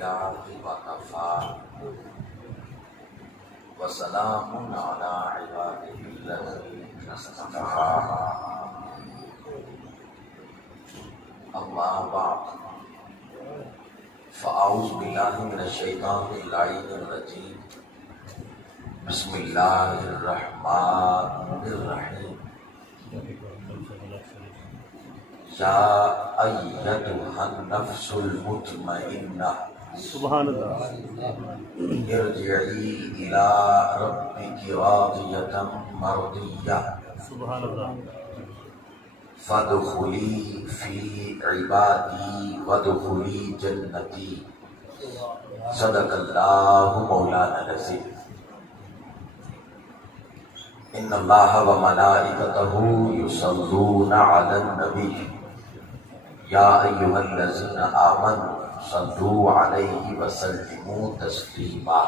لله وكفى وسلام على عباده الذين اصطفى أما بعد فأعوذ بالله من الشيطان اللعين الرجيم بسم الله الرحمن الرحيم يا أيتها النفس المطمئنة سبحان اللہ ارجعي إلى ربك راضية مرضية سبحان اللہ فادخلي في عبادي وادخلي جنتي صدق الله مولانا العظيم إن الله وملائكته يصلون على النبي يا أيها الذين آمنوا صلوا عليه وسلموا تسليما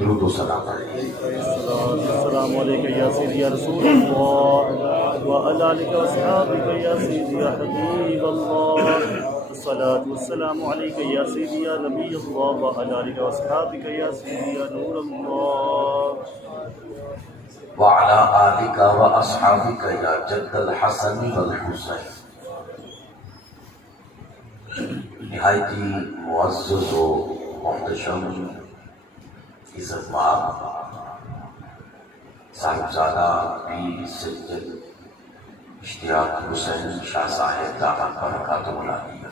درود و سلام علیہ السلام علیکم یا سیدی یا رسول اللہ وعلی آلک و اصحابک یا سیدی یا حبیب اللہ الصلاة والسلام علیک یا سیدی یا نبی اللہ وعلی آلک و اصحابک یا سیدی یا نور اللہ وعلى آلك وأصحابك يا جد الحسن والحسين. نہایتی معزز و محتشم عزت مآب صاحبزادہ پیر سید اشتیاق حسین شاہ صاحب دامت برکاتہ العالیہ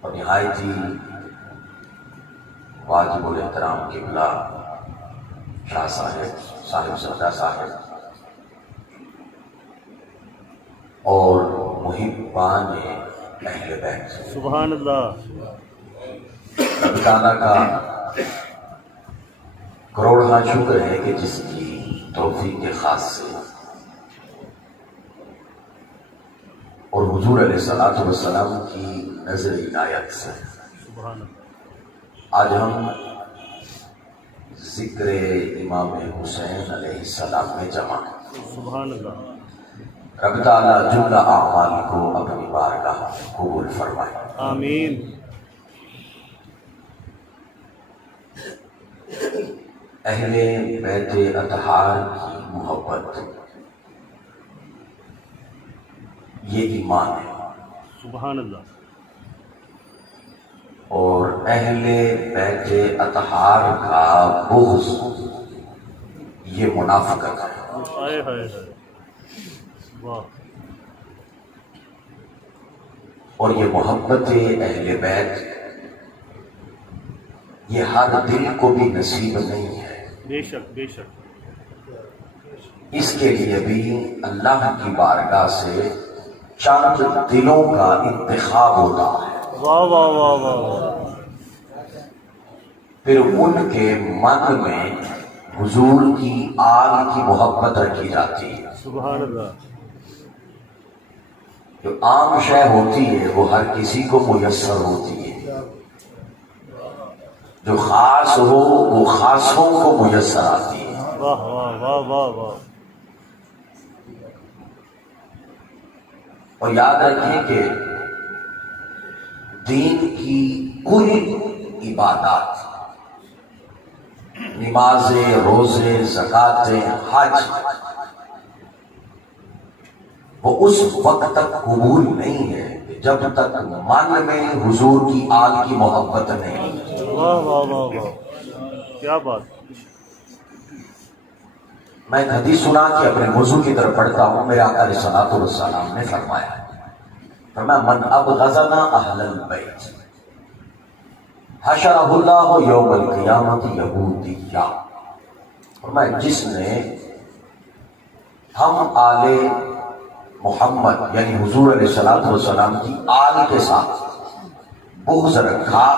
اور نہایتی واجب الاحترام قبلہ شاہ صاحب زادہ صاحب اور محبان اہل بیت سبحان اللہ رب تعالیٰ کا کروڑواں شکر ہے کہ جس کی توفیق خاص سے اور حضور علیہ الصلوۃ والسلام کی نظر عنایت سے سبحان اللہ آج ہم ذکر امام حسین علیہ السلام میں جمع ہیں. سبحان اللہ رب تعالیٰ جملہ اعمال کو اپنی بارگاہ قبول فرمائے. آمین اہل بیت اطہار کی محبت یہ ایمان ہے سبحان اللہ اور اہل بیت اطہار کا بغض یہ منافقت ہے. ہائے ہائے ہائے واہ اور یہ محبت اہل بیت یہ ہر دل کو بھی نصیب نہیں ہے. بے شک بے شک اس کے لیے بھی اللہ کی بارگاہ سے چند دلوں کا انتخاب ہوتا ہے. واہ واہ واہ واہ واہ پھر ان کے من میں حضور کی آل کی محبت رکھی جاتی ہے. سبحان اللہ جو عام شے ہوتی ہے وہ ہر کسی کو میسر ہوتی ہے، جو خاص ہو وہ خاصوں کو میسر آتی ہے. واہ واہ واہ واہ واہ اور یاد رکھیں کہ دین کی کل عبادات نمازیں، روزے، زکاتیں، حج وہ اس وقت تک قبول نہیں ہے جب تک من میں حضور کی آل کی محبت نہیں. واہ واہ واہ واہ کیا بات میں ایک حدیث سنا کہ اپنے موضوع کی طرف پڑھتا ہوں. میرے آقا علیہ الصلوۃ والسلام نے فرمایا من ابغضنا اہل البیت حشرہ اللہ یوم القیامت یہودیہ. فرمایا جس نے ہم آل محمد یعنی حضور علیہ الصلوۃ والسلام کی آل کے ساتھ بغض رکھا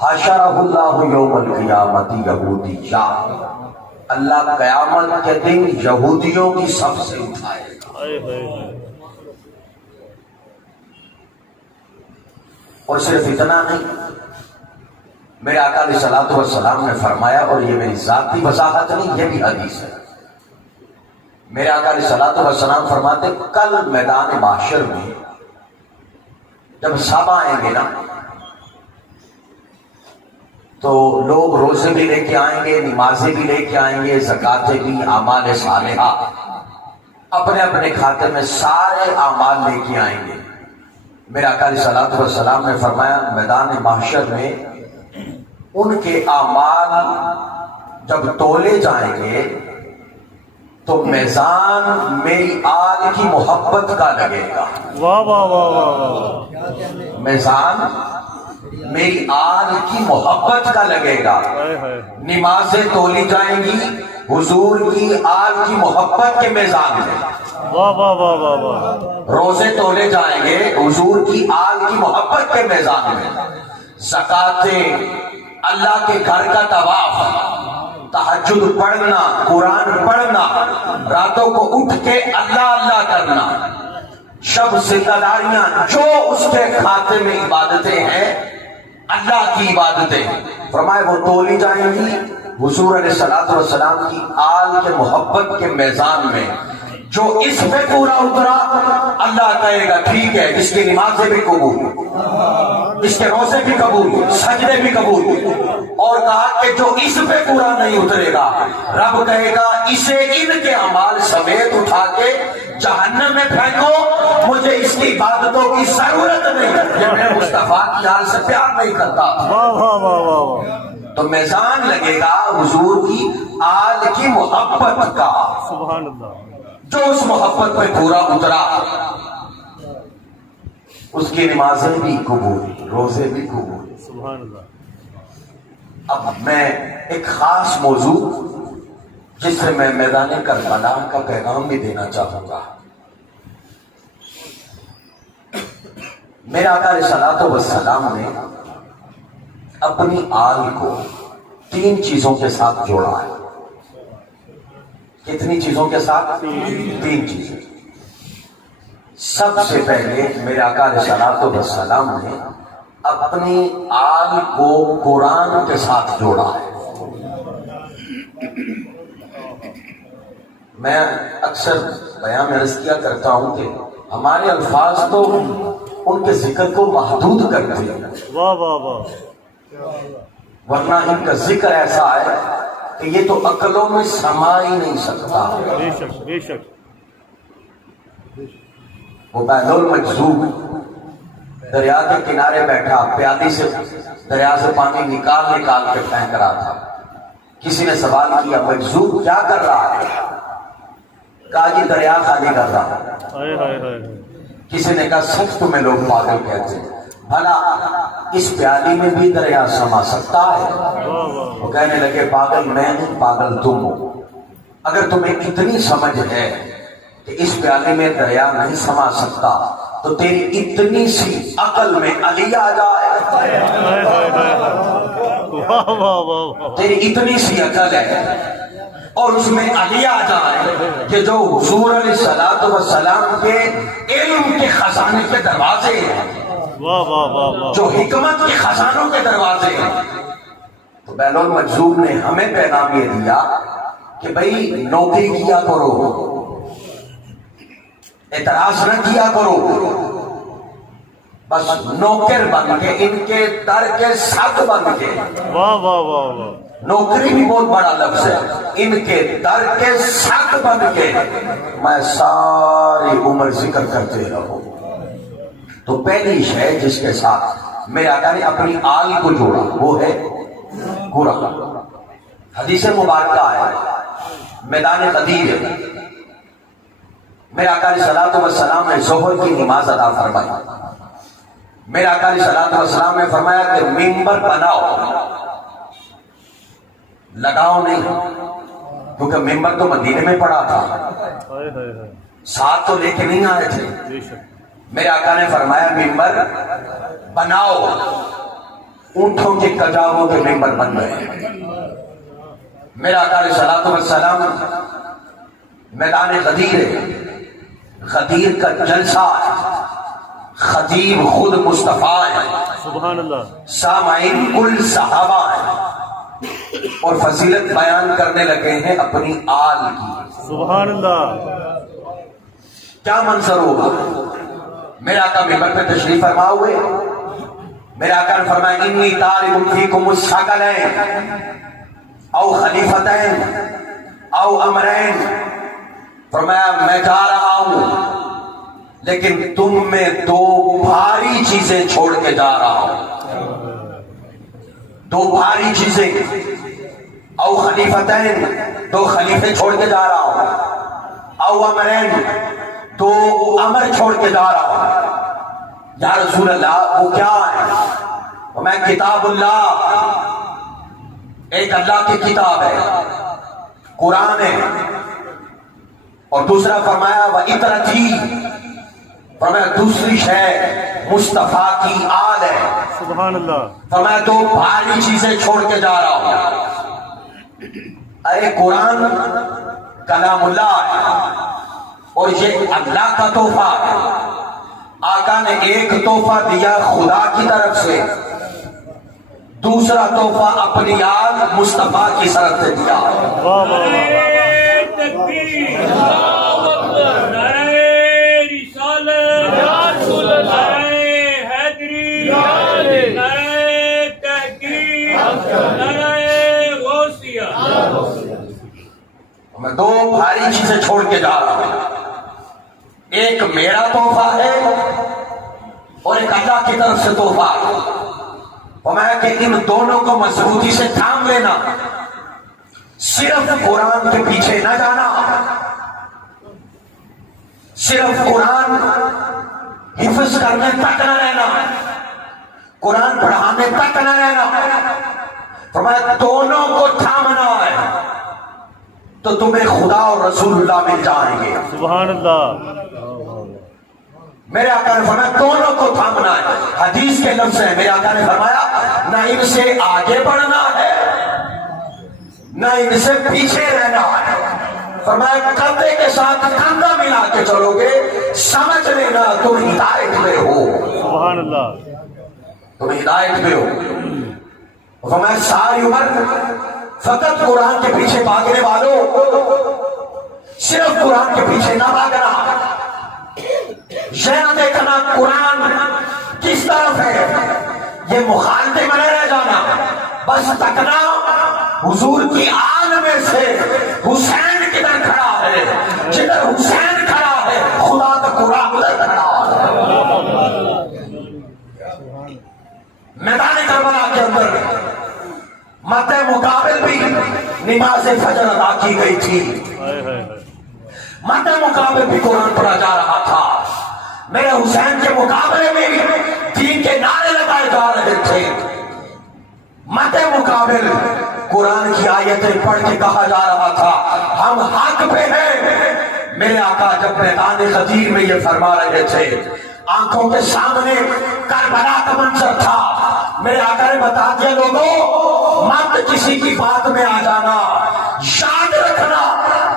حشرہ اللہ یوم القیامت یہودیہ، اللہ قیامت کے دن یہودیوں کی صف سے اٹھائے گا. ہائے ہائے ہائے اور صرف اتنا نہیں، میرے آقا علیہ الصلوۃ والسلام نے فرمایا، اور یہ میری ذاتی وضاحت نہیں، یہ بھی حدیث ہے. میرے آقا علیہ الصلوۃ والسلام فرماتے کل میدان محشر میں جب سب آئیں گے نا تو لوگ روزے بھی لے کے آئیں گے، نمازیں بھی لے کے آئیں گے، زکاتیں بھی، اعمال صالحہ اپنے اپنے کھاتے میں سارے اعمال لے کے آئیں گے۔ میرا آقا علیہ الصلوۃ والسلام نے فرمایا میدان محشر میں ان کے اعمال جب تولے جائیں گے تو میزان میری آل کی محبت کا لگے گا۔ واہ واہ واہ واہ واہ، میزان میری آل کی محبت کا لگے گا۔ نمازیں تولی جائیں گی حضور کی آل کی محبت کے میزان میں۔ واہ واہ واہ واہ واہ، روزے تولے جائیں گے حضور کی آل کی محبت کے میزان میں۔ زکاتیں، اللہ کے گھر کا طواف، تہجد پڑھنا، قرآن پڑھنا، راتوں کو اٹھ کے اللہ اللہ کرنا، شب ذمہ داریاں جو اس کے کھاتے میں عبادتیں ہیں اللہ کی عبادتیں، فرمائے وہ تولی جائیں گی حضور علیہ الصلوۃ والسلام کی آل کے محبت کے میزان میں۔ جو اس پہ پورا اترا اللہ کہے گا ٹھیک ہے، اس کی نمازیں بھی قبول، اس کے روزے بھی قبول، سجدے بھی قبول، اور کہا کہ جو اس پہ پورا نہیں اترے گا رب کہے گا اسے ان کے اعمال سمیت اٹھا کے جہنم میں پھینکو، مجھے اس کی عبادتوں کی ضرورت نہیں، یہ میں مصطفیٰ کی آل سے پیار نہیں کرتا۔ واہ واہ واہ واہ، تو میزان لگے گا حضور کی آل کی محبت کا۔ سبحان اللہ، جو اس محبت پہ پورا اترا اس کی نمازیں بھی قبول، روزے بھی قبول۔ سبحان اللہ۔ اب میں ایک خاص موضوع جس سے میں میدان کربلا کا پیغام بھی دینا چاہوں گا۔ میرا آقا علیہ الصلوۃ والسلام نے اپنی آل کو 3 چیزوں کے ساتھ جوڑا ہے۔ کتنی چیزوں کے ساتھ؟ 3 چیزیں۔ سب سے پہلے میرے آقا علیہ الصلوۃ والسلام نے اپنی آل کو قرآن کے ساتھ جوڑا ہے۔ میں اکثر بیان میں عرض کیا کرتا ہوں کہ ہمارے الفاظ تو ان کے ذکر کو محدود کرتے ہیں، واہ واہ واہ، ورنہ ان کا ذکر ایسا ہے کہ یہ تو عقلوں میں سما ہی نہیں سکتا۔ بے شک بے شک، وہ بین المجذوب دریا کے کنارے بیٹھا، پیالی سے دریا سے پانی نکال کے پھینک رہا تھا۔ کسی نے سوال کیا مجذوب کیا کر رہا ہے؟ کہا جی دریا خالی کر رہا ہے۔ ہائے ہائے ہائے، کسی نے کہا سچ تمہیں لوگ پاگل کہتے ہیں، بھلا اس پیالی میں بھی دریا سما سکتا ہے؟ واہ واہ، وہ کہنے لگے پاگل میں نہیں، پاگل تم ہو۔ اگر تمہیں اتنی سمجھ ہے کہ اس پیالے میں دریا نہیں سما سکتا تو تیری اتنی سی عقل میں علی آ جائے۔ ہائے ہائے ہائے، واہ واہ واہ، تیری اتنی سی عقل ہے اور اس میں علی آ جائے کہ جو حضور علیہ الصلوۃ والسلام کے علم کے خزانے کے دروازے ہیں، واہ واہ واہ واہ، جو حکمت کے خزانوں کے دروازے ہیں، تو بین المجذوب نے ہمیں پیغام یہ دیا کہ بھئی نوکری کیا کرو، اعتراض نہ کیا کرو، بس نوکر بن کے، ان کے در کے ساتھ بن کے۔ واہ واہ واہ واہ، نوکری بھی بہت بڑا لفظ ہے، ان کے در کے ساتھ بن کے میں ساری عمر ذکر کرتے رہوں۔ تو پہلی شے جس کے ساتھ میرے آقا نے اپنی آل کو جوڑا وہ ہے قرآن۔ حدیث مبارکہ ہے، میدان غدیر ہے، میرے آقا علیہ الصلوۃ والسلام نے ظہر کی نماز ادا فرمائی۔ میرے آقا علیہ الصلوۃ والسلام نے فرمایا کہ منبر بناؤ، لگاؤ نہیں، کیونکہ منبر تو مدینے میں پڑا تھا، ہائے ہائے ہائے، ساتھ تو لے کے نہیں آئے تھے۔ بے شک، میرے آقا نے فرمایا منبر بناؤ، اونٹوں کے کجاووں کے منبر بن گئے۔ میرے آقا علیہ الصلوۃ والسلام میدان غدیر ہے، غدیر کا جلسہ ہے، خطیب خود مصطفیٰ ہے، سبحان اللہ، سامعین کل صحابہ ہیں، اور فضیلت بیان کرنے لگے ہیں اپنی آل کی۔ سبحان اللہ، کیا منظر ہوگا؟ میرے آقا ممبر پہ تشریف فرما ہوئے، میرے آقا نے فرمایا انی تارک فیکم الثقلین او خلیفتین او امرین، فرمایا میں جا رہا ہوں لیکن تم میں دو بھاری چیزیں چھوڑ کے جا رہا ہوں، دو بھاری چیزیں، او خلیفتین دو خلیفے چھوڑ کے جا رہا ہوں، او امرین دو امر چھوڑ کے جا رہا ہوں۔ یا رسول اللہ وہ کیا ہے؟ میں کتاب اللہ، ایک اللہ کی کتاب ہے قرآن ہے، اور دوسرا فرمایا وَإِطْرَتِي، فرمایا دوسری شے مصطفیٰ کی آل ہے۔ سبحان اللہ۔ فرمایا دو بھاری چیزیں چھوڑ کے جا رہا ہوں۔ ارے قرآن کلام اللہ ہے اور یہ اللہ کا تحفہ ہے۔ آقا نے ایک تحفہ دیا خدا کی طرف سے، دوسرا تحفہ اپنی آل مصطفیٰ کی طرف سے دیا۔ واہ واہ واہ۔ تکبیر، اللہ اکبر، نعرہ رسالت، نعرہ حیدری، نعرہ تحقیق، نعرہ غوثیہ۔ میں دو بھاری چیزیں چھوڑ کے جا رہا ہوں، ایک میرا تحفہ ہے اور ایک اللہ کی طرف سے تحفہ ہے۔ فرمایا کہ ان دونوں کو مضبوطی سے تھام لینا، صرف قرآن کے پیچھے نہ جانا، صرف قرآن حفظ کرنے تک نہ رہنا، قرآن پڑھانے تک نہ رہنا، فرمایا دونوں کو تھامنا ہے تو تمہیں خدا اور رسول اللہ مل جائیں گے۔ سبحان اللہ۔ میرے آقا نے فرمایا دونوں کو تھامنا ہے۔ حدیث کے لفظ ہیں، میرے آقا نے فرمایا نہ ان سے آگے بڑھنا ہے نہ ان سے پیچھے رہنا ہے۔ فرمایا کندھے کے ساتھ کندھا ملا کے چلو گے، سمجھ لینا تم ہدایت میں ہو، سبحان اللہ۔ تم ہدایت میں ہو۔ فرمایا ساری عمر فقط قرآن کے پیچھے بھاگنے والوں، صرف قرآن کے پیچھے نہ بھاگنا، یہ نہ دیکھنا قرآن کس طرف ہے، یہ مخالطے میں نہ رہ جانا، بس تکنا حضور کی آل میں سے حسین کدھر کھڑا ہے، جدھر حسین کھڑا ہے خدا کا قرآن ادھر کھڑا ہے۔ میدان کربلا کے اندر مد مقابل بھی نماز فجر ادا کی گئی تھی، مد مقابل بھی قرآن پڑھا جا رہا تھا، میرے حسین کے مقابلے میں بھی دین کے نعرے لگائے جا رہے تھے، مد مقابل قرآن کی آیتیں پڑھ کے کہا جا رہا تھا ہم حق پہ ہیں۔ میرے آقا جب میدان غدیر میں یہ فرما رہے تھے، آنکھوں کے سامنے کربلا کا منظر تھا، میرے آقا نے بتا دیا لوگوں مت کسی کی بات میں آ جانا، یاد رکھنا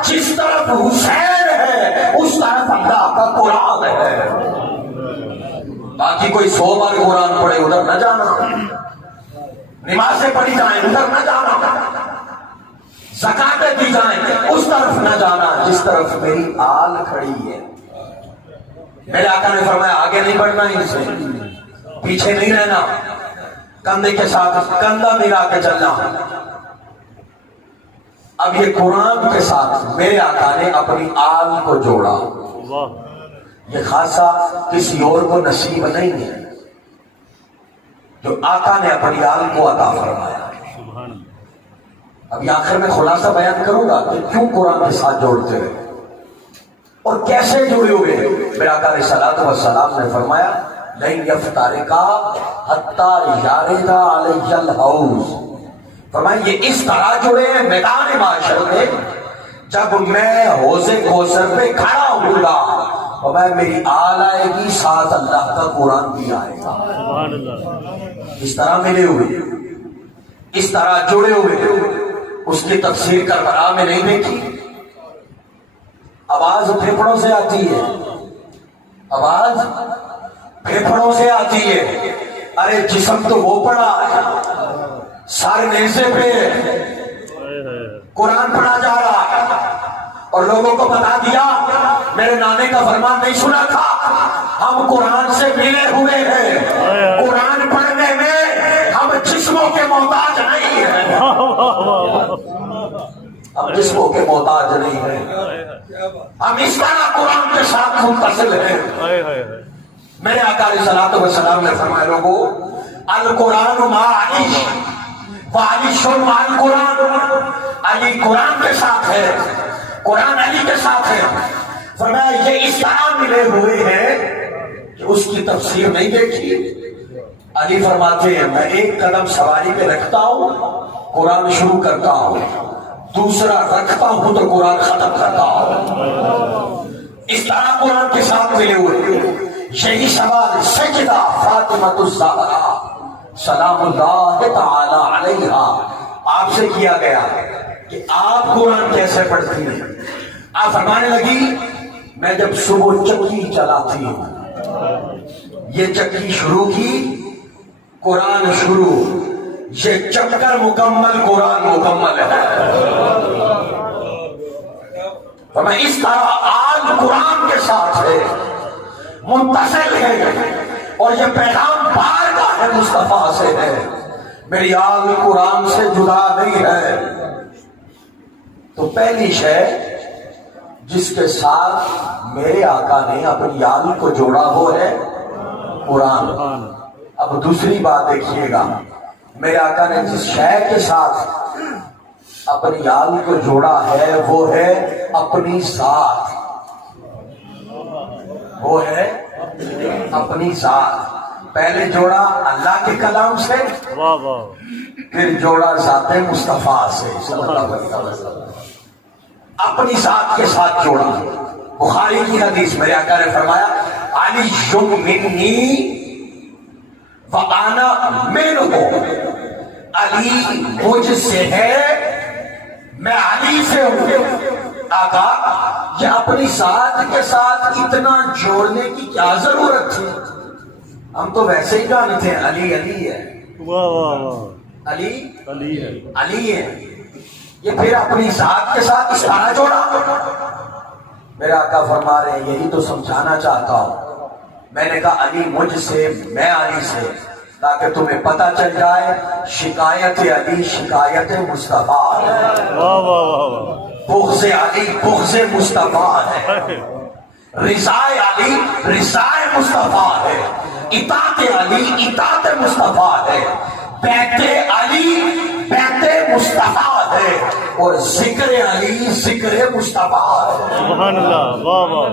جس طرف حسین ہے اس طرف اللہ کا قرآن ہے، باقی کوئی 100 بار قرآن پڑھے ادھر نہ جانا، نمازیں پڑھی جائیں ادھر نہ جانا، زکاتیں دی جائیں اس طرف نہ جانا جس طرف میری آل کھڑی ہے۔ میرے آقا نے فرمایا آگے نہیں بڑھنا، ان سے پیچھے نہیں رہنا، کندھے کے ساتھ کندھا ملا کے چلنا۔ اب یہ قرآن کے ساتھ میرے آقا نے اپنی آل کو جوڑا، یہ خاصہ کسی اور کو نصیب نہیں ہے جو آقا نے اپنی آل کو عطا فرمایا۔ اب یہ آخر میں خلاصہ بیان کروں گا کہ کیوں قرآن کے ساتھ جوڑتے رہے اور کیسے جڑے ہوئے۔ میرے آقا علیہ الصلوۃ والسلام نے فرمایا لَن يَفْتَرِقَا حَتَّى يَرِدَ عَلَيَّ الْحَوْض، فرمایا یہ اس طرح جڑے ہیں میدان معاشر میں، جب میں حوض کوثر پہ کھڑا ہوں گا فرمایا میری آل آئے گی، ساتھ اللہ کا قرآن بھی آئے گا۔ سبحان اللہ۔ اس طرح ملے ہوئے، اس طرح جڑے ہوئے۔ اس کی تفسیر کربلا میں نہیں دیکھی، آواز پھیپھڑوں سے آتی ہے، آواز پھیپھڑوں سے آتی ہے، ارے جسم تو وہ پڑا ہے، سارے نیزے پہ قرآن پڑھا جا رہا ہے، اور لوگوں کو بتا دیا میرے نانے کا فرمان نہیں سنا تھا، ہم قرآن سے ملے ہوئے ہیں، قرآن پڑھنے میں ہم جسموں کے محتاج نہیں ہیں، ہم جسموں کے محتاج نہیں ہیں، ہم اس طرح قرآن کے ساتھ متصل ہیں۔ میرے آقا علیہ الصلوۃ والسلام نے فرمایا لوگو القرآن مع علی وعلی مع القرآن، علی قرآن کے ساتھ ہے، قرآن علی کے ساتھ ہے۔ فرمایا یہ اس طرح ملے ہوئے ہیں کہ اس کی تفسیر نہیں دیکھی۔ علی فرماتے ہیں میں ایک قدم سواری پہ رکھتا ہوں، قرآن شروع کرتا ہوں، دوسرا رکھتا ہوں تو قرآن ختم کرتا ہوں۔ اس طرح قرآن کے ساتھ ملے ہوئے۔ یہی سوال سجدہ فاطمہ الزہرا سلام اللہ تعالی علیہا آپ سے کیا گیا کہ آپ قرآن کیسے پڑھتی ہیں؟ آپ فرمانے لگی میں جب صبح چکی چلاتی ہوں، یہ چکی شروع کی قرآن شروع، یہ چکر مکمل قرآن مکمل ہے۔ فرمایا اس طرح آج قرآن کے ساتھ ہے، متصل ہے، اور یہ پیغام بار کا ہے، مصطفیٰ سے ہے، میری آل قرآن سے جدا نہیں ہے۔ تو پہلی شے جس کے ساتھ میرے آقا نے اپنی آل کو جوڑا وہ ہے قرآن۔ اب دوسری بات دیکھیے گا، میرے آقا نے جس شے کے ساتھ اپنی آل کو جوڑا ہے وہ ہے اپنی ذات، وہ ہے اپنی ذات۔ پہلے جوڑا اللہ کے کلام سے، پھر جوڑا ذات مصطفیٰ سے صلی اللہ علیہ وسلم، اپنی ذات کے ساتھ جوڑا۔ بخاری کی حدیث میرے آقا نے فرمایا علی منی وَأَنَا مِنْهُ، علی مجھ سے ہے میں علی سے ہوں۔ آقا یہ اپنی ذات کے ساتھ اتنا جوڑنے کی کیا ضرورت تھی؟ ہم تو ویسے ہی جانتے ہیں علی علی ہے، علی علی ہے، یہ پھر اپنی ذات کے ساتھ اس طرح جوڑا۔ میرا آقا فرما رہے ہیں یہی تو سمجھانا چاہتا ہوں۔ میں نے کہا علی مجھ سے میں علی سے، تاکہ تمہیں پتہ چل جائے شکایت علی شکایت مصطفیٰ ہے، بغض علی بغض مصطفیٰ ہے، رضا علی رضا مصطفیٰ ہے، اطاعت علی اطاعت مصطفیٰ ہے، بیعت علی بیعت مصطفیٰ ہے، اور ذکر علی ذکر مصطفیٰ ہے۔ سبحان اللہ، واہ واہ،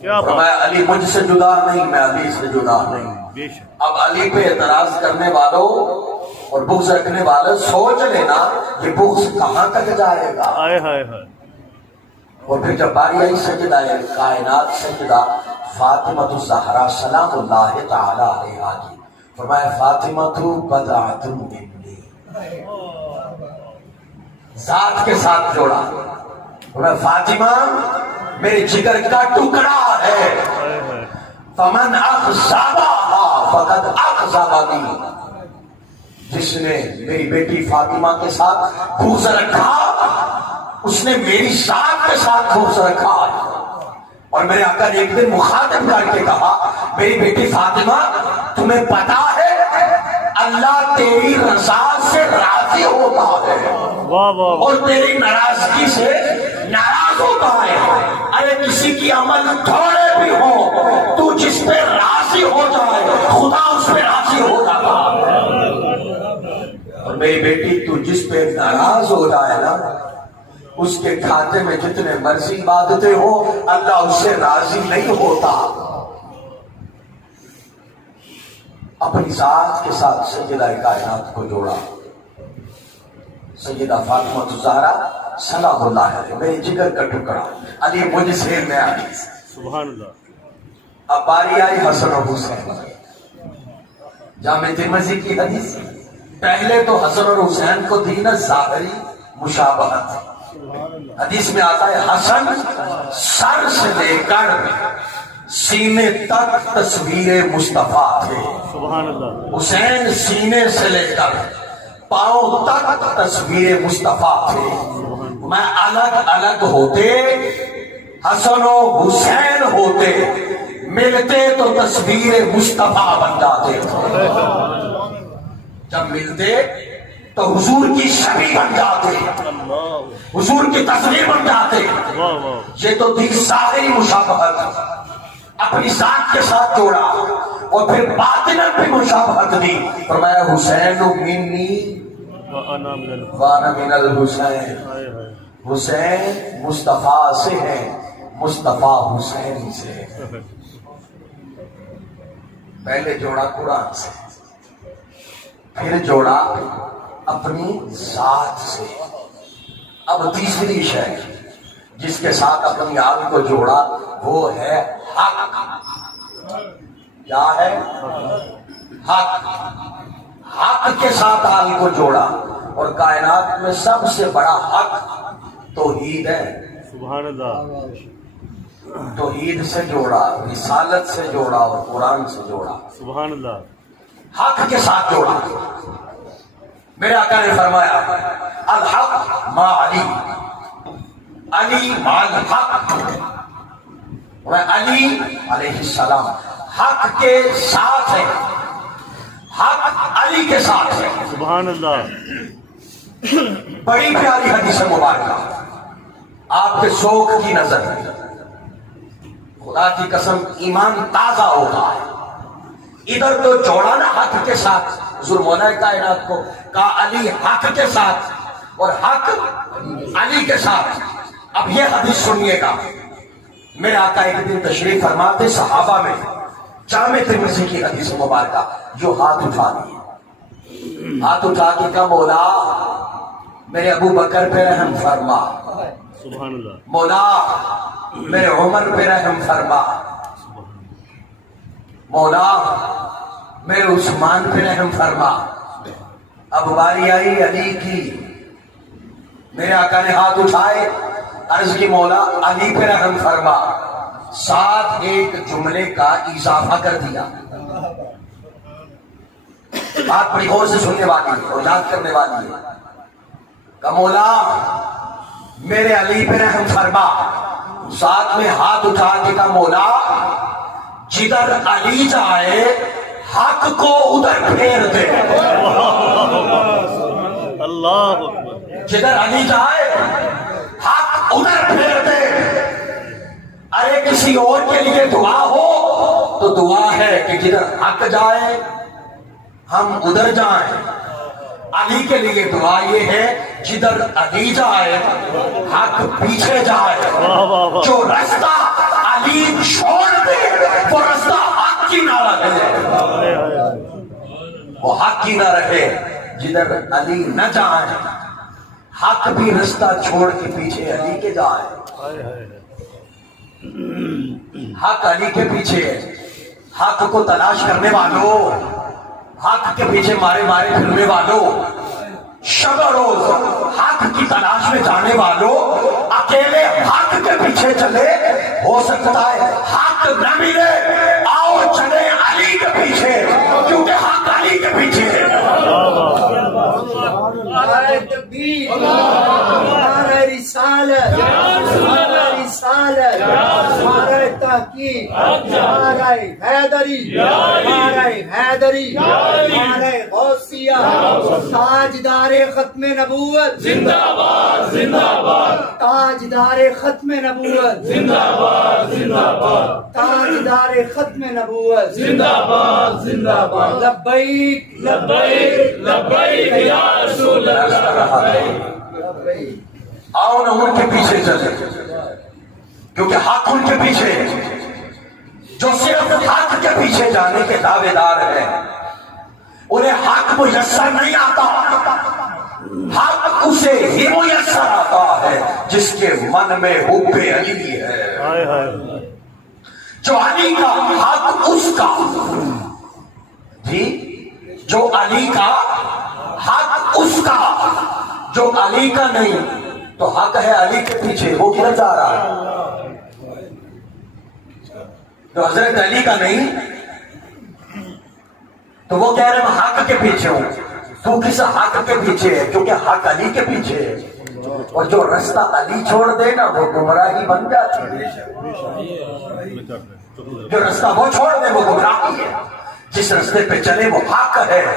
کیا فرمایا علی مجھ سے جدا نہیں، میں علی سے جدا نہیں۔ اب علی پہ اعتراض کرنے والوں اور بغض رکھنے والوں سوچ لینا یہ بغض کہاں تک جائے گا۔ اور پھر جب باری آئی سجدہ کائنات سجدہ فاطمہ الزہرا سلام اللہ تعالی علیہا کی، فرمایا فاطمہ بضعۃ منی، ذات کے ساتھ جوڑا۔ فرمایا فاطمہ میرے جگر کا ٹکڑا ہے، فمن اخذبھا فقد اخذبنی، جس نے میری بیٹی فاطمہ کے ساتھ بغض رکھا اس نے میری ذات کے ساتھ بغض رکھا۔ اور میرے آقا نے ایک دن مخاطب کر کے کہا میری بیٹی فاطمہ تمہیں پتا ہے اللہ تیری رضا سے راضی ہوتا ہے اور تیری ناراضگی سے ناراض ہوتا ہے۔ ارے کسی کی عمل تھوڑے بھی ہو تو جس پہ راضی ہو جائے خدا اس پہ راضی ہو جاتا ہے۔ اور میری بیٹی تو جس پہ ناراض ہو جائے نا اس کے کھاتے میں جتنے مرضی عبادتیں ہو اللہ اس سے راضی نہیں ہوتا۔ اپنی ذات کے ساتھ سیدہ کائنات کو جوڑا۔ سیدہ فاطمہ الزہرا سلام اللہ علیہ میرے جگر کا ٹکڑا، علی مجھ سے میں علی سے۔ سبحان اللہ۔ اب باری آئی حسن و حسین، جامع ترمذی کی حدیث۔ پہلے تو حسن اور حسین کو دی نا ظاہری مشابہت، حدیث میں آتا ہے حسن سر سے لے کر سینے تک تصویر مصطفیٰ تھے، سبحان اللہ۔ حسین سینے سے لے کر پاؤں تک تصویر مصطفیٰ تھے۔ میں الگ الگ ہوتے حسن و حسین ہوتے، ملتے تو تصویر مصطفیٰ بن جاتے، جب ملتے تو حضور کی شبیہ بن جاتے، حضور کی تصویر بن جاتے۔ یہ تو تھی ظاہری مشابہت، اپنی ذات کے ساتھ جوڑا، اور پھر باطناً بھی مشابہت دی، فرمایا حسین منی وانا من الحسین، حسین مصطفیٰ سے ہے، مصطفیٰ حسین سے ہے۔ پہلے جوڑا قرآن سے، پھر جوڑا اپنی ذات سے، اب تیسری شے جس کے ساتھ اپنی آل کو جوڑا وہ ہے حق۔ کیا ہے؟ حق۔ حق کے ساتھ آل کو جوڑا، اور کائنات میں سب سے بڑا حق توحید ہے۔ سبحان اللہ۔ توحید سے جوڑا، رسالت سے جوڑا، اور قرآن سے جوڑا، سبحان اللہ۔ حق کے ساتھ جوڑا۔ میرے آقا نے فرمایا الحق ما علی، علی ما الحق۔ علی علیہ السلام حق کے ساتھ ہے، حق علی کے ساتھ ہے۔ سبحان اللہ۔ بڑی پیاری حدیث مبارکہ، آپ کے شوق کی نظر، خدا کی قسم ایمان تازہ ہوتا ہے۔ ادھر تو جوڑا نا حق کے ساتھ، حضور مولا کائنات کو کہا علی حق کے ساتھ، اور حق علی کے ساتھ۔ اب یہ حدیث سنیے گا، میرے آقا ایک دن تشریف فرماتے صحابہ میں، جامع ترمذی کی حدیث مبارکہ، جو ہاتھ اٹھا دیے، ہاتھ اٹھا کے کہا مولا میرے ابو بکر پہ رحم فرما، سبحان اللہ۔ مولا میرے عمر پہ رحم فرما، مولا میرے عثمان پہ رحم فرما۔ اب باری آئی علی کی، میرے آقا نے ہاتھ اٹھائے، عرض کی مولا علی پہ رحم فرما، ساتھ ایک جملے کا اضافہ کر دیا۔ بات بڑی غور سے سننے والی ہے اور یاد کرنے والی ہے۔ کہ مولا میرے علی پہ رحم فرما، ساتھ میں ہاتھ اٹھا کے کہا مولا جدھر علی جائے حق کو ادھر پھیر دے، اللہ اکبر۔ جدھر علی جائے حق ادھر پھیر دے۔ ارے کسی اور کے لیے دعا ہو تو دعا ہے کہ جدھر حق جائے ہم ادھر جائیں، علی کے لیے دعا یہ ہے جدھر علی جائے حق پیچھے جائے۔ جو رستہ علی چھوڑ دے وہ رستہ حق کی نہ رہے، وہ حق کی نہ رہے۔ جدھر علی نہ جائے حق بھی رستہ چھوڑ کے پیچھے علی کے جائے۔ حق علی کے پیچھے، حق کو تلاش کرنے والوں، حق کے پیچھے مارے مارے پھرنے والوں، شب و روز حق کی تلاش میں جانے والوں، اکیلے حق کے پیچھے چلے، ہو سکتا ہے حق نہ ملے، آؤ چلے علی کے پیچھے، کیونکہ حق علی کے پیچھے ہے۔ نعرہ تکبیر، نعرہ رسالت، نعرہ رسالت، نعرہ تحقیق، نعرہ حیدری، نعرہ حیدری، نعرہ غوثیہ، تاجدار ختم نبوت زندہ باد زندہ باد، تاجدار ختم نبوت زندہ باد زندہ باد، تاجدار ختم نبوت زندہ باد زندہ باد، لبیک لبیک لبیک یا رسول اللہ۔ آؤ نہ ان کے پیچھے چلے، کیونکہ حق ان کے پیچھے ہے۔ جو صرف حق کے پیچھے جانے کے دعوے دار ہیں انہیں حق میسر نہیں آتا، حق اسے ہی میسر آتا ہے جس کے من میں حب علی ہے۔ جو علی کا حق اس کا، جی جو علی کا حق اس کا، جو علی کا نہیں تو حق ہے علی کے پیچھے، وہ کدھر جا رہا ہے؟ جو حضرت علی کا نہیں تو وہ کہہ رہے میں حق کے پیچھے ہوں۔ تو کس حق کے پیچھے ہے؟ کیونکہ حق علی کے پیچھے ہے، اور جو رستہ علی چھوڑ دے نا وہ گمراہی بن جاتی ہے۔ جو رستہ وہ چھوڑ دے وہ گمراہی ہے، جس رستے پہ چلے وہ حق ہے۔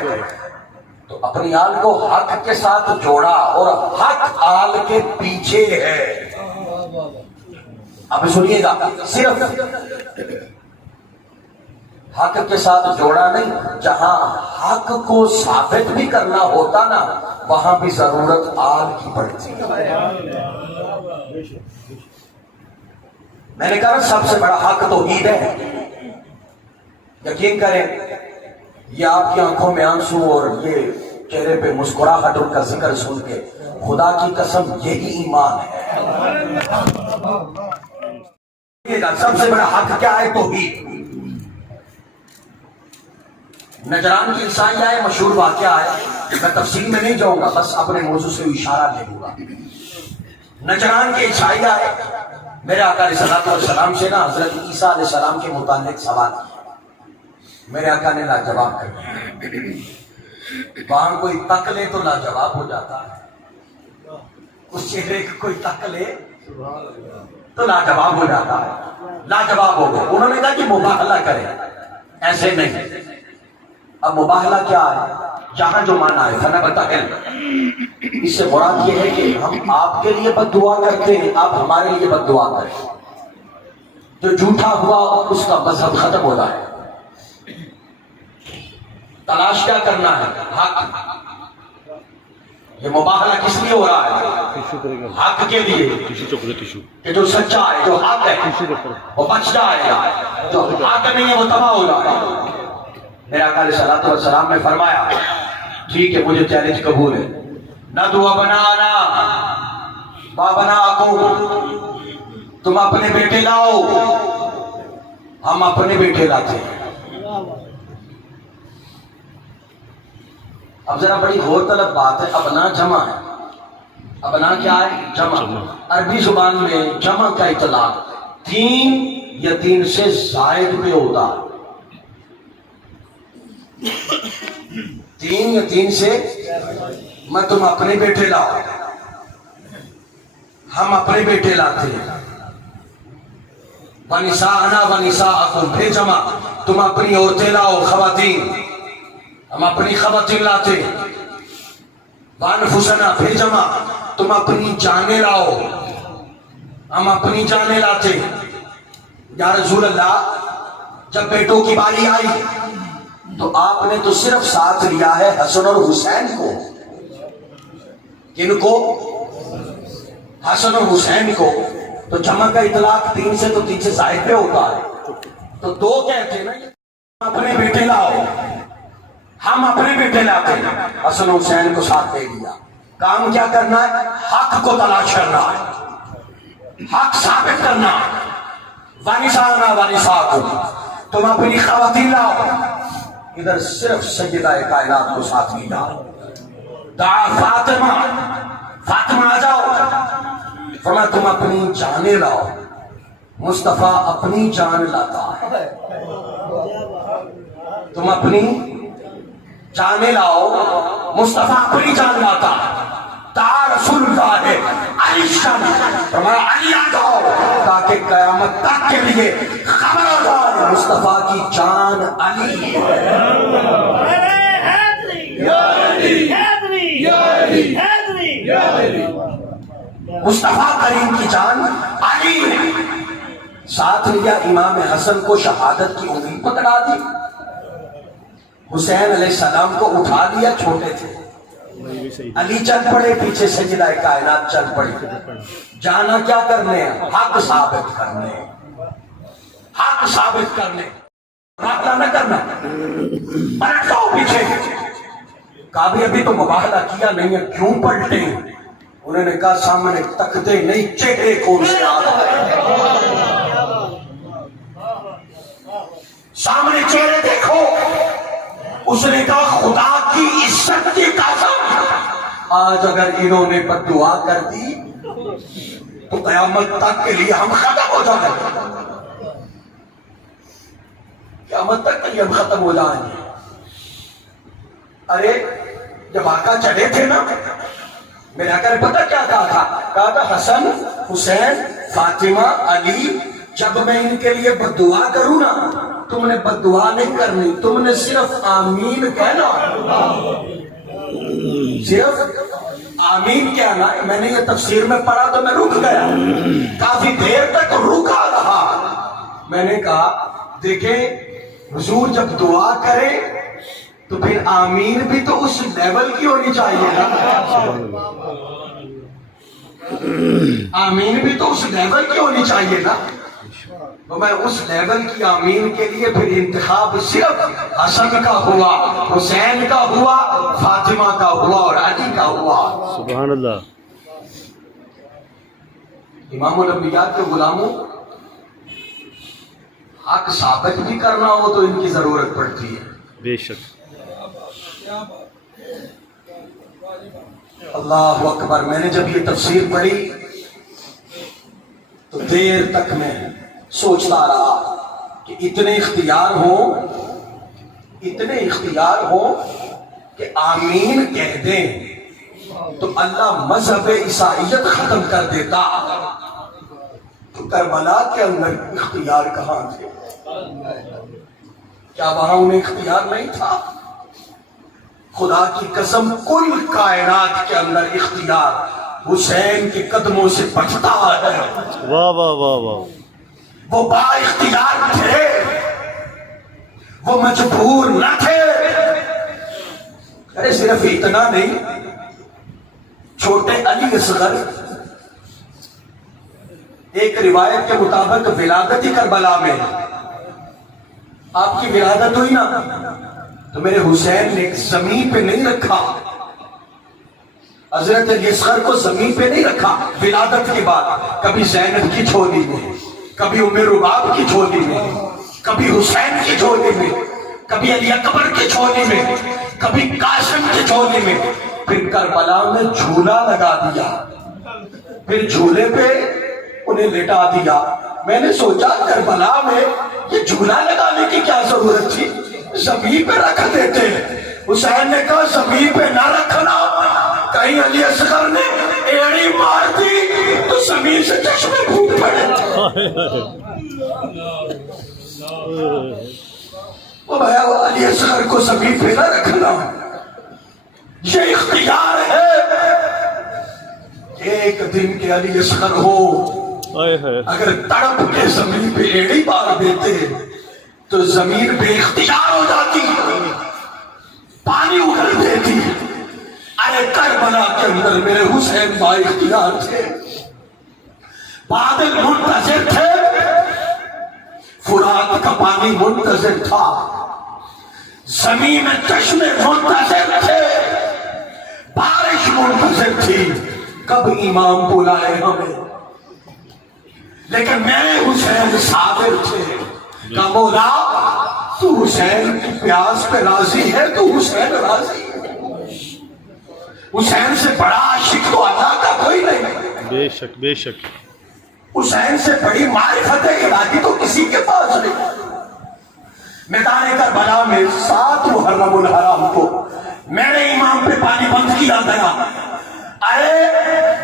تو اپنی آل کو حق کے ساتھ جوڑا اور حق آل کے پیچھے ہے۔ اب سنیے گا، صرف حق کے ساتھ جوڑا نہیں، جہاں حق کو ثابت بھی کرنا ہوتا نا وہاں بھی ضرورت آل کی پڑتی ہے۔ میں نے کہا سب سے بڑا حق توحید ہے۔ یقین کریں یہ آپ کی آنکھوں میں آنسو اور یہ چہرے پہ مسکراہٹ ان کا ذکر سن کے خدا کی قسم یہی ایمان ہے۔ سب سے بڑا حق کیا ہے؟ توحید۔ نجران کی عیسائی آئے، مشہور واقعہ ہے، میں تفصیل میں نہیں جاؤں گا، بس اپنے موضوع سے اشارہ لے لوں گا۔ نجران کے عیسائی آئے، میرے آقا علیہ السلام سے نا حضرت عیسیٰ علیہ السلام کے متعلق سوال کیا۔ میرے آقا نے لاجواب کر دیا۔ وہاں کوئی تک لے تو لاجواب ہو جاتا ہے، اس چہرے کو کوئی تک لے تو لاجواب ہو جاتا ہے، لاجواب ہو گئے۔ انہوں نے کہا کہ مباہلہ کریں، ایسے نہیں۔ اب مباہلہ کیا ہے؟ جہاں جو مانا ہے فنبتہل، اس سے مراد یہ ہے کہ ہم آپ کے لیے بد دعا کرتے ہیں، آپ ہمارے لیے بد دعا کریں۔ جو جھوٹا ہوا اس کا مذہب ختم ہوتا ہے۔ تلاش کیا کرنا ہے؟ حق۔ یہ مباہلہ کس لیے ہو رہا ہے؟ حق کے لیے، کہ جو سچا ہے، جو حق ہے وہ بچ جائے گا، جو حق نہیں ہے وہ تباہ ہو جائے گا۔ میرا آقا علیہ السلام نے فرمایا ٹھیک ہے مجھے چیلنج قبول ہے، ندعو بنانا بابناکم، تم اپنے بیٹے لاؤ، ہم اپنے بیٹے لاتے ہیں۔ اب ذرا بڑی غور طلب بات ہے، ابنا جمع ہے۔ ابنا کیا ہے؟ جمع۔ عربی زبان میں جمع کا اطلاق تین یا تین سے زائد پہ ہوتا ہے، تین یا تین سے۔ میں تم اپنے بیٹے لاؤ، ہم اپنے بیٹے لاتے ہیں۔ وَنِسَاءَنَا وَنِسَاءَكُمْ، پھر جمع، تم اپنی عورتیں لاؤ، خواتین، ہم اپنی خواتین لاتے ہیں۔ وَأَنفُسَنَا، پھر جمع، تم اپنی جانیں لاؤ، ہم اپنی جانیں لاتے ہیں۔ یا رسول اللہ جب بیٹوں کی باری آئی تو آپ نے تو صرف ساتھ لیا ہے حسن اور حسین کو۔ کن کو؟ حسن اور حسین کو۔ تو جمع کا اطلاق تین سے تو تین سے زائد پہ ہوتا ہے، تو دو کہتے ہیں نا، اپنے بیٹے لاؤ، ہم اپنے بیٹے لاتے ہیں، حسن اور حسین کو ساتھ دے دیا۔ کام کیا کرنا ہے؟ حق کو تلاش کرنا ہے، حق ثابت کرنا ہے۔ وَنِسَاءَنَا وَنِسَاءَكُمْ، تم اپنی خواتین لاؤ، ادھر صرف سیدہ کائنات کو ساتھ لیا۔ دعا فاطمہ، فاطمہ آ جاؤ، فرمایا تم اپنی جانیں لاؤ، مصطفیٰ اپنی جان لاتا ہے۔ تم اپنی جانیں لاؤ، مصطفیٰ اپنی جان لاتا ہے۔ دعا رسول اللہ ہے علی شان، فرمایا علی آ جاؤ تاکہ قیامت تک کے لیے خبر ہو جائے مصطفیٰ کی جان علی ہے۔ مصطفیٰ کریم کی جان علی ہے۔ ساتھ لیا امام حسن کو شہادت کی امید پکڑا دی، حسین علیہ السلام کو اٹھا لیا، چھوٹے تھے، علی چل پڑے پیچھے، سیدہ کائنات چل پڑی۔ جانا کیا کرنے ہیں؟ حق ثابت کرنے، حق ثابت کرنے، رابطہ نہ کرنا۔ پلٹ جاؤ پیچھے، کہا بھی ابھی تو مباہلہ کیا نہیں ہے، کیوں پلٹے؟ انہوں نے کہا سامنے تکتے نہیں، چہرے کون سے آ رہا ہے، سامنے چہرے دیکھو۔ اس نے کہا خدا کی عزت کی قسم، آج اگر انہوں نے بد دعا کر دی تو قیامت تک کے لیے ہم ختم ہو جائیں گے، قیامت تک کے لیے ہم ختم ہو جائیں گے۔ ارے جب آقا چڑھے تھے نا، میرے آقا نے پتہ کیا کہا تھا؟ کہا تھا حسن، حسین، فاطمہ، علی جب میں ان کے لیے بد دعا کروں نا، تم نے بد دعا نہیں کرنی، تم نے صرف آمین کہنا، صرف آمین کہنا ہے۔ میں نے یہ تفسیر میں پڑھا تو میں رک گیا، کافی دیر تک رکا رہا۔ میں نے کہا دیکھیں حضور جب دعا کرے تو پھر آمین بھی تو اس لیول کی ہونی چاہیے نا، آمین بھی تو اس لیول کی ہونی چاہیے نا۔ تو میں اس لیول کی آمین کے لیے پھر انتخاب صرف حسن کا ہوا، حسین کا ہوا، فاطمہ کا ہوا اور علی کا ہوا۔ سبحان اللہ۔ امام الانبیاء کے غلاموں، حق ثابت بھی کرنا ہو تو ان کی ضرورت پڑتی ہے۔ بے شک۔ اللہ اکبر۔ میں نے جب یہ تفسیر پڑھی تو دیر تک میں سوچتا رہا کہ اتنے اختیار ہوں کہ آمین کہہ دیں تو اللہ مذہب عیسائیت ختم کر دیتا، تو کربلا کے اندر اختیار کہاں تھے؟ کیا وہاں انہیں اختیار نہیں تھا؟ خدا کی قسم کل کائنات کے اندر اختیار حسین کے قدموں سے بچتا ہے۔ واہ واہ واہ واہ۔ وہ با اختیار تھے، وہ مجبور نہ تھے۔ ارے صرف اتنا نہیں، چھوٹے علی اصغر ایک روایت کے مطابق ولادت کربلا میں آپ کی ولادت ہوئی نا تو میرے حسین نے زمین پہ نہیں رکھا، حضرت علی اصغر کو زمین پہ نہیں رکھا ولادت کے بعد، کبھی زینب کی جھولی میں، کبھی ام رباب کی جھولی میں، کبھی حسین کی جھولی میں، کبھی علی اکبر کی جھولی میں، کبھی قاسم کی جھولی میں، پھر کربلا میں جھولا لگا دیا، پھر جھولے پہ انہیں لٹا دیا۔ میں نے سوچا کربلا میں یہ جھولا لگانے کی کیا ضرورت تھی، زمین پہ رکھ دیتے۔ حسین نے کہا زمین پہ نہ رکھنا، کہیں علی اصغر نے ایڑی مار دی تو زمین سے چشمے پھوٹ پڑے۔ وہ بھیا علی اصغر کو زمین پہ نہ رکھنا، یہ اختیار ہے۔ ایک دن کے علی اصغر ہو اگر تڑپ کے زمین پہ ایڑی مار دیتے تو زمین بے اختیار ہو جاتی، پانی اگل دیتی۔ ارے کربلا کے اندر میرے حسین با اختیار تھے، بادل منتظر تھے، فرات کا پانی منتظر تھا، زمین میں چشمے منتظر تھے، بارش منتظر تھی، کب امام بلائے ہمیں۔ لیکن میرے حسین صابر تھے، کہ مولا تو حسین کی پیاس پہ راضی ہے تو حسین راضی ہے۔ حسین سے بڑا عاشق تو اللہ کا کوئی نہیں، بے شک بے شک۔ حسین سے بڑی معرفت الہی تو کسی کے پاس نہیں۔ میدان کربلا میں 7 محرم الحرام کو میرے امام پہ پانی بند کیا گیا۔ ارے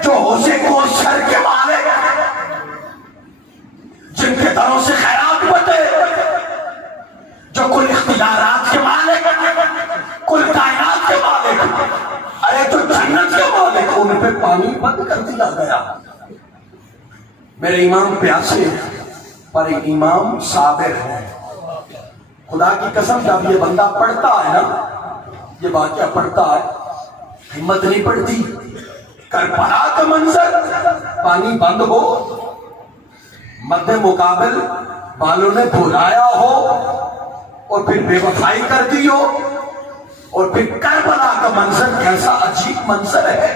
جو حسین کو سر کے مالک، جن کے دروں سے خیرات بٹے، جو کل اختیارات کے مالک، کل کائنات کے مالک، ارے جو جنت کے مالک، ان پہ پانی بند کر دیا گیا۔ میرے امام پیاسے پر امام صابر ہے۔ خدا کی قسم جب یہ بندہ پڑھتا ہے نا، یہ واقعہ پڑھتا ہے، ہمت نہیں پڑتی۔ کربلا کا منظر، پانی بند ہو، مد مقابل والوں نے بھلایا ہو اور پھر بے وفائی کر دی ہو، اور پھر کربلا کا منظر کیسا عجیب منظر ہے۔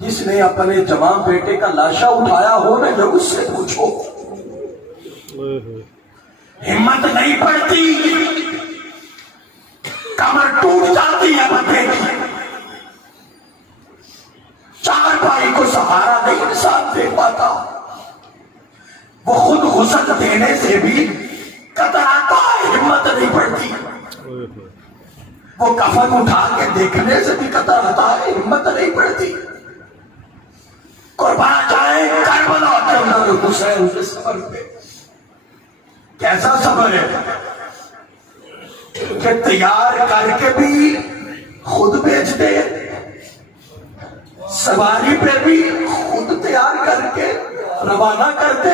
جس نے اپنے جوان بیٹے کا لاشا اٹھایا ہو نا، یہ اس سے پوچھو، ہمت نہیں پڑتی، کمر ٹوٹ جاتی ہے بندے کی۔ چار بھائی کو سہارا نہیں انسان دے پاتا، وہ خود غسل دینے سے بھی کتراتا ہے، ہمت نہیں پڑتی۔ وہ کفن اٹھا کے دیکھنے سے بھی کتراتا ہے، ہمت نہیں پڑتی۔ قربان جائیں کربلا کے اندر حسین کے صبر پہ. کیسا صبر ہے کہ تیار کر کے بھی خود بیچتے، سواری پہ بھی خود تیار کر کے روانہ کرتے،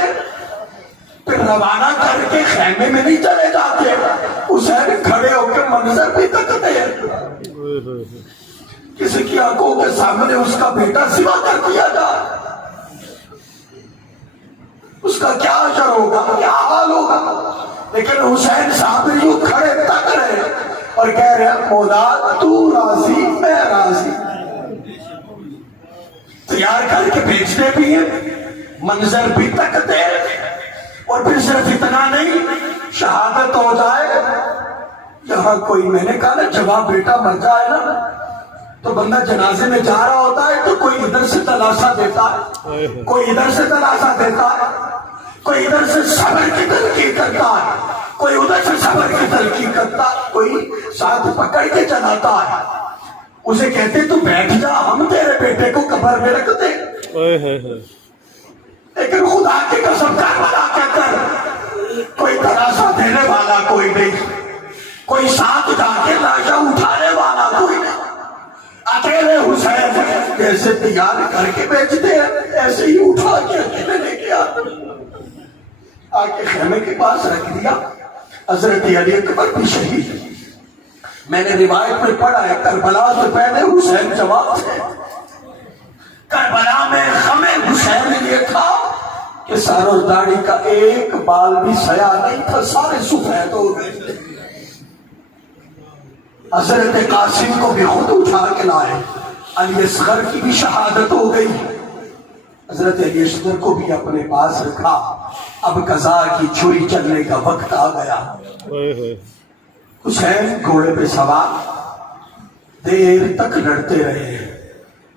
پھر روانہ کر کے خیمے میں نہیں چلے جاتے، حسین کھڑے ہو کے منظر بھی تکتے ہیں. کسی کی آنکھوں کے سامنے اس کا بیٹا سوا کر دیا جائے، اس کا کیا اثر ہوگا، کیا حال ہوگا. لیکن حسین صاحب یوں کھڑے تک رہے اور کہہ رہے مولا تو راضی میں راضی. تیار کر کے بیچتے بھی ہیں، منظر بھی تکتے ہیں، اور پھر صرف اتنا نہیں، شہادت ہو جائے یہاں کوئی، میں نے کہا نا جواب بیٹا مر جائے نا تو بندہ جنازے میں جا رہا ہوتا ہے تو کوئی ادھر سے تلاشا دیتا ہے، کوئی ادھر سے تلاشا دیتا ہے، کوئی ادھر سے صبر کی تلقین کرتا ہے، کوئی ادھر سے صبر کی تلقین کرتا ہے، کوئی ساتھ پکڑ کے چلاتا ہے. اسے کہتے تو بیٹھ جا، ہم تیرے بیٹے کو قبر میں رکھ دیں. لیکن خدا کی قسم کربلا کے کر کوئی تلاشا دینے والا کوئی نہیں، کوئی ساتھ جا کے لاشا اٹھانے والا کوئی نہیں. اکیلے حسین جیسے تیار کر کے بیچتے ہیں ایسے ہی اٹھا کے اکیلے لے کے آ کے خیمے کے پاس رکھ دیا. حضرت علی اکبر بھی شہید. میں نے روایت میں پڑھا ہے کربلا سے پہلے حسین جواب تھے. کربلا میں غم حسین نے یہ تھا کہ سر اور داڑھی کا ایک بال بھی سیاہ نہیں تھا، سارے سفید ہو گئے. حضرت قاسم کو بھی خود اٹھا کے لائے. علی اصغر کی بھی شہادت ہو گئی. حضرت علی اصغر کو بھی اپنے پاس رکھا. اب قضا کی چھری چلنے کا وقت آ گیا. حسین گھوڑے پہ سوار دیر تک لڑتے رہے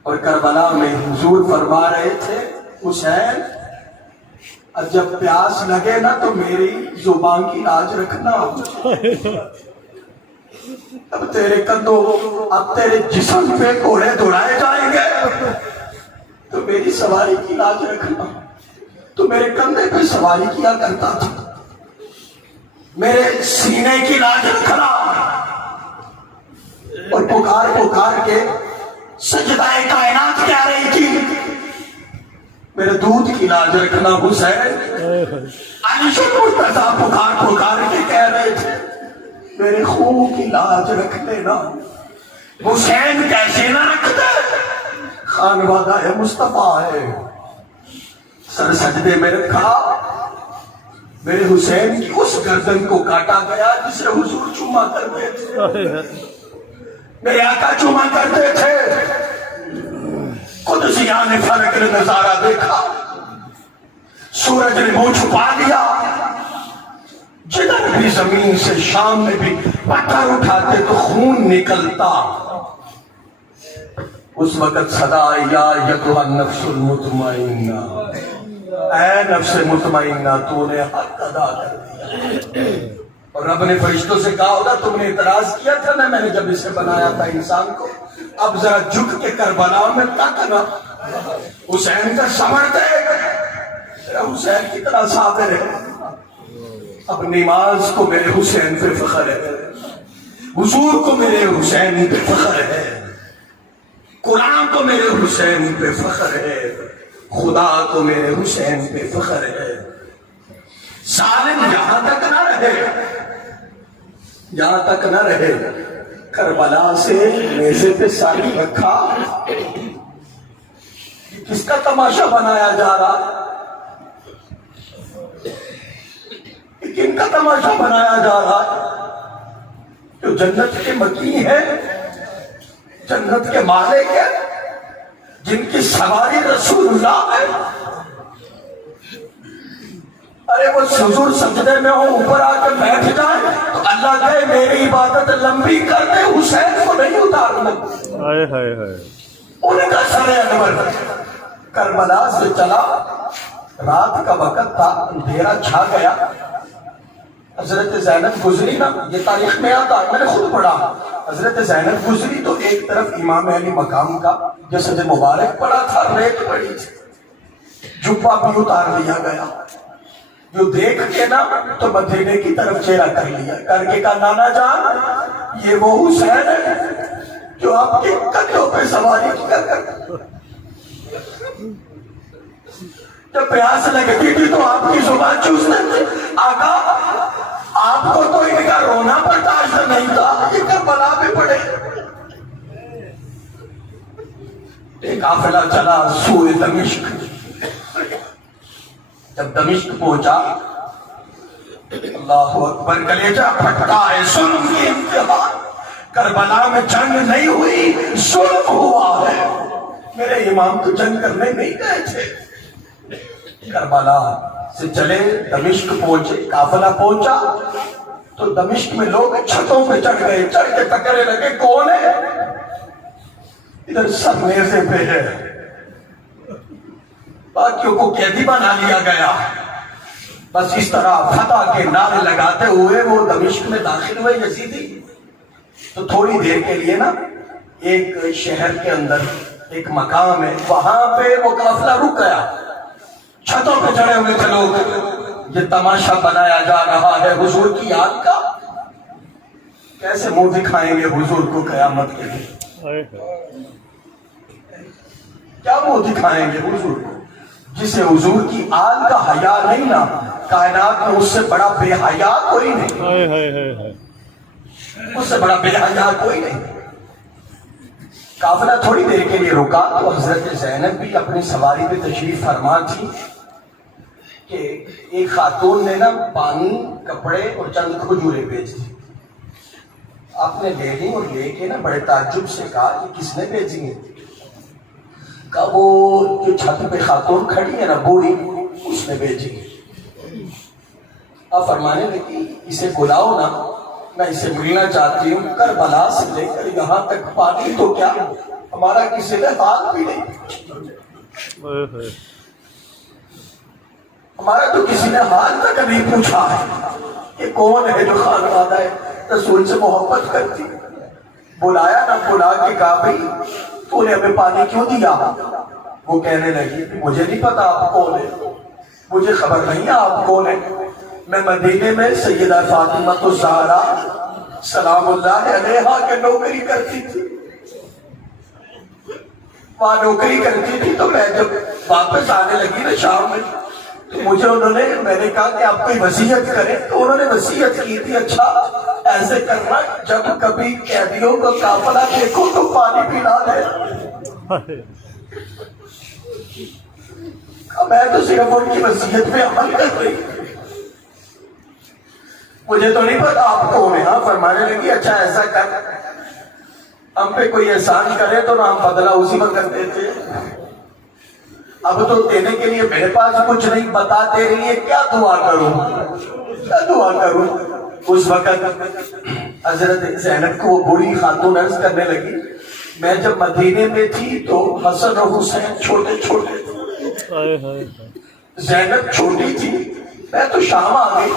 اور کربلا میں حضور فرما رہے تھے حسین جب پیاس لگے نا تو میری زبان کی لاج رکھنا. اب تیرے کندھوں، اب تیرے جسم پہ گھوڑے دوڑائے جائیں گے تو میری سواری کی لاج رکھنا. تو میرے کندھے پہ سواری کیا کرتا تھا، میرے سینے کی لاج رکھنا. اور پکار پکار کے سجدہ کائنات کہہ رہی تھی میرے دودھ کی لاج رکھنا حسین. علی مرتضیٰ پکار پکار کے کہہ رہے تھے میرے خون کی لاج رکھ لینا. حسین کیسے نہ رکھتے، خانوادہ ہے، مصطفیٰ ہے. سر سجدے میں رکھا. میرے حسین کی اس گردن کو کاٹا گیا جسے حضور چوما کرتے تھے، میرے آقا چوما کرتے تھے. قدسیان نے فلک نے نظارہ دیکھا، سورج نے منہ چھپا لیا. جدھر بھی زمین سے شام میں بھی پتھر اٹھاتے تو خون نکلتا. اس وقت صدا یا ایھا النفس المطمئنہ، اے نفس مطمئنہ تو نے حق ادا کر دیا. اور رب نے فرشتوں سے کہا ہوگا تم نے اعتراض کیا تھا نا میں نے جب اسے بنایا تھا انسان کو، اب ذرا جھک کے کربلا میں تکنا. حسین کا صبر دیکھ، حسین کی طرح صابر ہے. اب نماز کو میرے حسین پہ فخر ہے، حضور کو میرے حسین پہ فخر ہے، قرآن کو میرے حسین پہ فخر ہے، خدا کو میرے حسین پہ فخر ہے. ظالم یہاں تک نہ رہے، یہاں تک نہ رہے. کربلا سے میزے پہ ساری رکھا. کس کا تماشا بنایا جا رہا، کن کا تماشا بنایا جا رہا؟ جو جنت کے مکی ہیں، جنت کے مالک ہیں، جن کی سواری رسول اللہ ہے. ارے وہ حضور سجدے میں ہو اوپر آ کے بیٹھ جائے تو اللہ کہے میری عبادت لمبی کر دے، حسین کو نہیں اتارنا. ان کا سر انور کربلا سے چلا. رات کا وقت تھا، اندھیرا چھا گیا. حضرت زینب گزری نا، یہ تاریخ میں آتا ہے، میں نے خود پڑھا. حضرت زینب گزری تو ایک طرف امام علی مقام کا جسد مبارک پڑا تھا، ریت پڑی تھی. جبہ بھی اتار لیا گیا. جو دیکھ کے نا تو مدینے کی طرف چہرہ کر لیا, کر کے کہا نانا جان یہ وہ حسین ہے جو آپ کے کندھوں پہ سواری کیا کرتا. جب پیاس لگتی تھی تو آپ کی زبان چوستے تھے. آقا آپ کو تو ان کا رونا برداشت نہیں تھا, یہ کربلا میں پڑے. ایک قافلہ چلا سوئے دمشق. جب دمشق پہنچا, اللہ اکبر, کلیجہ پھٹتا ہے, ظلم کی انتہا. کربلا میں جنگ نہیں ہوئی, ظلم ہوا ہے. میرے امام تو جنگ کرنے نہیں گئے تھے. کربلا سے چلے دمشق پہنچے, قافلہ پہنچا تو دمشق میں لوگ چھتوں پہ چڑھ گئے, چڑھ کے ٹکرے لگے کون ہے, ادھر سب نیزے پہ ہے. باقیوں کو قیدی بنا لیا گیا. بس اس طرح فتح کے نعرے لگاتے ہوئے وہ دمشق میں داخل ہوئے یزیدی. تو تھوڑی دیر کے لیے نا ایک شہر کے اندر ایک مقام ہے, وہاں پہ وہ قافلہ رک گیا. چھتوں پہ چڑھے ہوئے تھے لوگ, یہ تماشا بنایا جا رہا ہے حضور کی یاد کا. کیسے منہ دکھائیں گے حضور کو قیامت کے دن, کیا منہ دکھائیں گے حضور کو جسے حضور کی آل کا حیا نہیں نا, کائنات میں اس سے بڑا بے حیا کوئی نہیں, اس سے بڑا بے حیا کوئی نہیں. قافلہ تھوڑی دیر کے لیے رکا تو حضرت زینب بھی اپنی سواری پہ تشریف فرما تھی کہ ایک خاتون نے نا پانی, کپڑے اور چند کھجورے بھیجی. آپ نے لے لی اور لے کے نا بڑے تعجب سے کہا کہ کس نے بھیجی ہے. کہا وہ جو چھت پہ خاتون کھڑی ہے نا بوڑھی, اس نے بھیجی. آپ فرمانے لگی اسے بلاؤ نا, میں اسے ملنا چاہتی ہوں. کربلا سے لے کر یہاں تک پانی تو کیا ہمارا کسی نے ہاتھ بھی نہیں, ہمارا تو کسی نے حال تک نہیں پوچھا ہے کہ کون ہے جو خانوادہ رسول سے محبت کرتی. بلایا نا, بلا کے کہا بھائی تو نے ہمیں پانی کیوں دیا. وہ کہنے لگی مجھے نہیں پتا آپ کون ہے, مجھے خبر نہیں ہے آپ کون ہے. میں مدینے میں سیدہ فاطمہ الزہرا سلام اللہ علیہا کے نوکری کرتی تھی, وہاں نوکری کرتی تھی. تو میں جب واپس آنے لگی نا شام میں, تو مجھے انہوں نے, میں نے کہا کہ آپ کوئی وصیت کریں, تو انہوں نے وصیت کی تھی اچھا ایسے کرنا جب کبھی قیدیوں کا قافلہ دیکھو تو پانی پلا دے. میں تو صرف ان کی وصیت پہ عمل کر رہی, مجھے تو نہیں پتا آپ کون ہے. ہاں فرمانے لگی اچھا ایسا کر, ہم پہ کوئی احسان کرے تو ہم بدلہ اسی وقت دیتے. اب تو دینے کے لیے میرے پاس کچھ نہیں, بتا تیرے لیے کیا دعا کروں, کیا دعا کروں. اس وقت حضرت زینب کو وہ بوڑھی خاتون عرض کرنے لگی میں جب مدینے میں تھی تو حسن اور حسین چھوٹے چھوٹے تھے, زینب چھوٹی تھی, میں تو شام آ گئی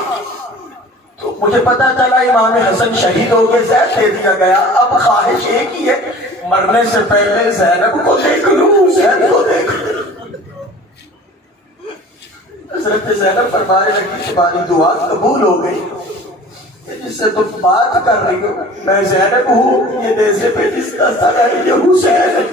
تو مجھے پتا چلا امام حسن شہید ہو گئے, زید دے دیا گیا. اب خواہش ایک ہی ہے مرنے سے پہلے زینب کو دیکھ لوں, زید کو دیکھ لوں. حضرت زینب فرمانے لگی تمہاری دعا قبول ہو گئی, جس سے تم بات کر رہی ہو میں زینب ہوں, یہ نیزے پہ جس کا سر ہے یہ حسین ہے.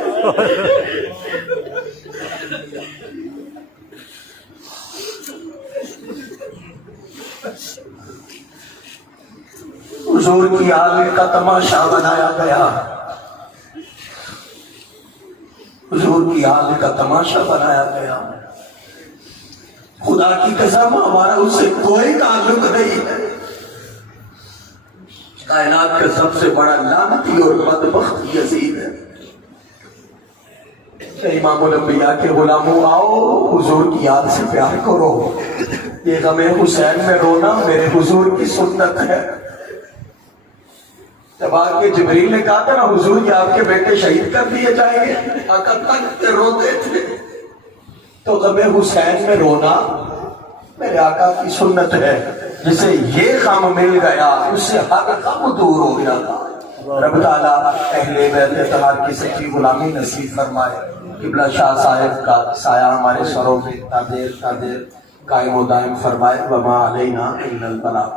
حضور کی آل کا تماشا بنایا گیا, حضور کی آل کا تماشا بنایا گیا. خدا کی قسم ہمارا اس سے کوئی تعلق نہیں ہے. کائنات کا سب سے بڑا لعنتی اور بدبخت یزید ہے. امام الانبیاء کے غلاموں آؤ حضور کی یاد سے پیار کرو. یہ غم حسین میں رونا میرے حضور کی سنت ہے. جب آ کے جبریل نے کہا تھا نا حضور یہ آپ کے بیٹے شہید کر دیے جائیں گے, آقا تک روتے تھے. تو غم حسین میں رونا میرے آقا کی سنت ہے. جسے یہ غم مل گیا اس سے ہر غم دور ہو گیا. رب تعالیٰ اہل بیت اطہار کی سچی غلامی نصیب فرمائے. قبلہ شاہ صاحب کا سایہ ہمارے سروں پہ تا دیر قائم و دائم فرمائے وما علینا الا البلاغ.